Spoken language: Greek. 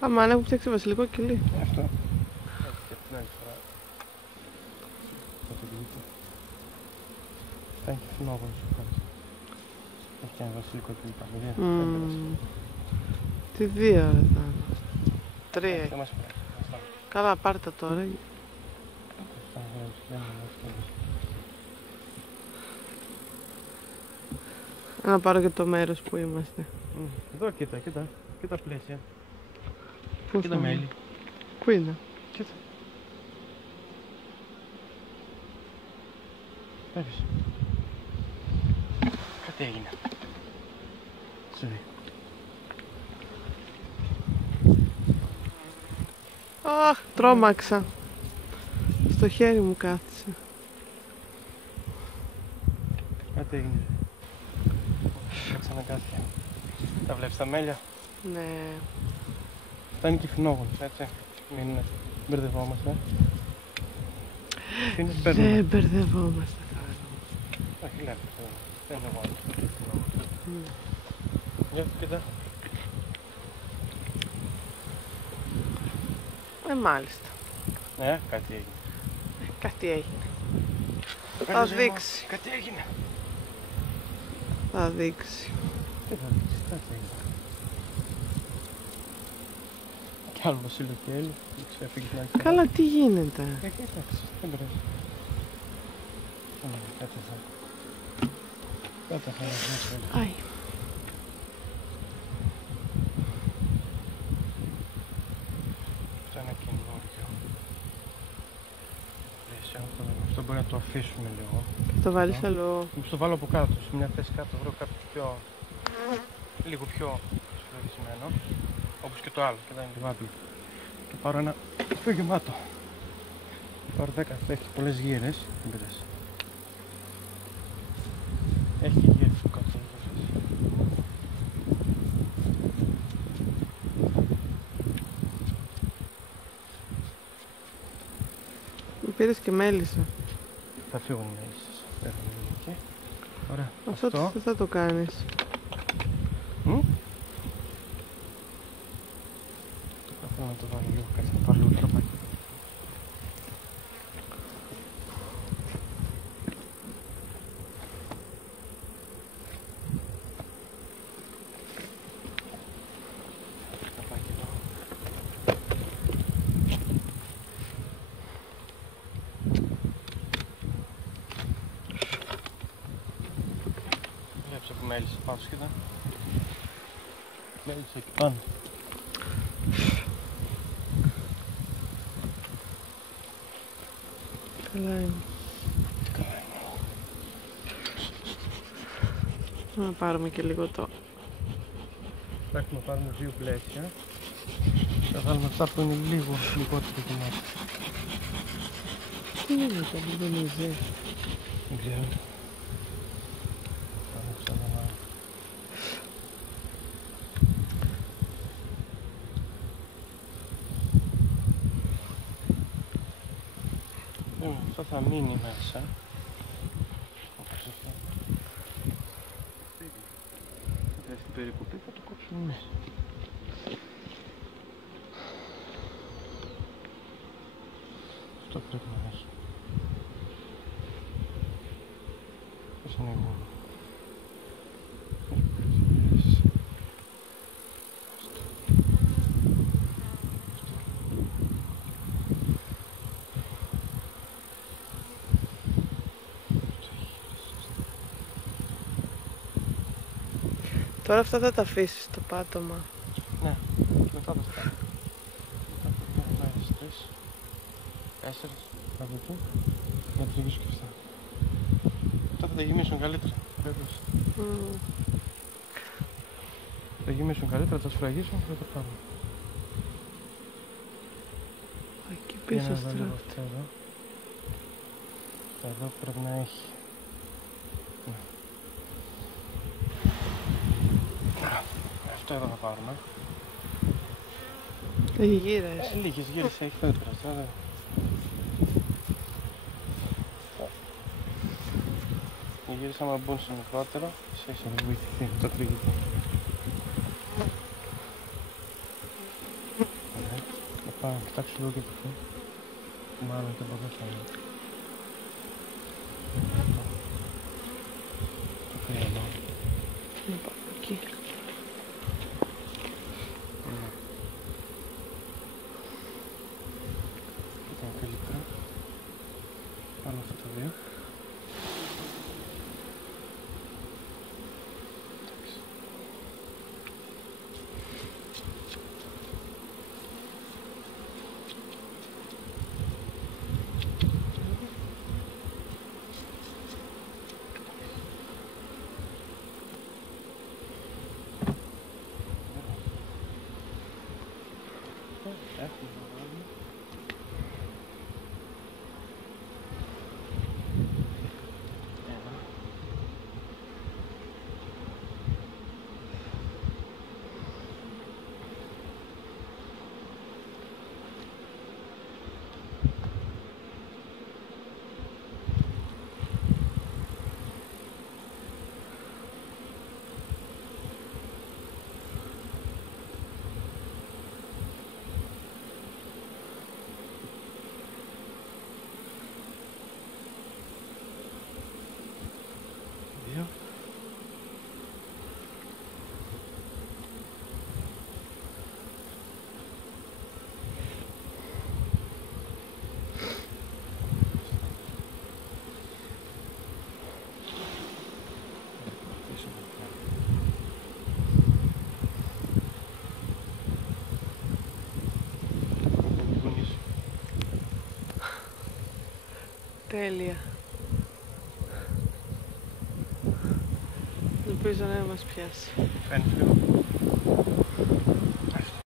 Άμα αν έχουν φτιάξει βασιλικό κιλί. Αυτό. Έτσι και την άλλη φορά. Θα το δείτε. Θα έχει φινόγονος που κάνεις. Έχει και ένα βασιλικό κιλί πάλι. Τι 2 ώρες θα είναι. 3. Δεν μας πειράζει. Καλά, πάρτε τα τώρα. Να πάρω και το μέρος που είμαστε. Εδώ κοίτα, κοίτα. Κοίτα πλαίσια. Πού Κοίτα μέλη. Πού είναι? Κοίτα. Βλέπεις. Κάτι έγινε. Σου δει. Αχ, τρόμαξα. Στο χέρι μου κάθισε. Κάτι έγινε. Κάτσε να κάτσει. Τα βλέπεις τα μέλια. Ναι. Αυτά είναι και φινόγονος, έτσι. Μην μπερδευόμαστε. Δεν μπερδευόμαστε. Όχι, λέμε. Δεν είναι μόνο. Για κοίτα. Μάλιστα. Ναι, κάτι έγινε. Κάτι έγινε. Θα δείξει. Κάτι έγινε. Θα δείξει. Τι θα δείξει, κάτι έγινε. Κι άλλο βασίλειο και έλιο. Ξέφυγε την άλλη. Καλά, τι γίνεται? Εντάξει, δεν πειράζει. Κάτι θα. Κάτι θα να Άι. Αυτό είναι καινούριο. Αυτό μπορεί να το αφήσουμε λίγο. Το βάλεις άλλο. Το βάλω από κάτω, σε μια θέση κάτω, βρω κάτι πιο. Λίγο πιο σφραγισμένο. Όπως και το άλλο, και εδώ είναι λίγο άπλο. Και πάρω ένα πιο γεμάτο. Πάρω 10, θα έχει πολλές γύρες. Δεν πειράζει. Έχει και γύρες που κάτω. Μου πήρες και μέλισσα. Θα φύγουν οι μέλισσες. Πέραμε εκεί. Ωραία. Αυτό τι θα το κάνεις? Θέλω να το βάλω λίγο, κάτσε να πάρω λίγο τραπάκι. Τραπάκι εδώ. Βλέπεις από μέλισσα πάνω, κοίτα. Μέλισσα εκεί πάνω. Καλά είναι. Καλά είναι. Να πάρουμε και λίγο το. Πρέπει να πάρουμε 2 πλαίσια. Θα βάλουμε αυτά που είναι λίγο λιγότερο γεμάτα. Τι είναι αυτό που δεν είναι? Δεν ξέρω. Θα ξαναβάλω. Αυτό θα μείνει μέσα. Όπως αυτό. Στην περικοπή θα το κόψουμε μέσα. Αυτό πρέπει να μέσα. Πώς είναι εγώ. Τώρα αυτά θα τα αφήσεις στο πάτωμα. Ναι, μετά θα φτάνει. Μετά θα φτάνει 3, 4, θα δείτε. Να το γυρίσω και αυτά. Αυτά θα τα γεμίσουν καλύτερα. Θα γεμίσουν καλύτερα, θα τα σφραγίσουν και θα τα πάμε. Εκεί πίσω στρέφει. Εδώ πρέπει να έχει. Αυτό εδώ θα πάρουμε. Έχει γύρες. Λίγες γύρες έχει, δεν πειράζει. Οι γύρες άμα μπουν στο μικρότερο, σε να βοηθηθεί το τρίγητο. Πάμε να κοιτάξω λίγο και από αυτό. Μάλλον και από εδώ θα είναι. Το κρύο. Να πάω εκεί. Λοιπόν, καλύτερα. Πάνω αυτά τα δύο. Έχουμε να βάλουμε. Ένα. Δύο. Τέλεια. Ελπίζω να μας πιάσει. Φαίνεται λίγο.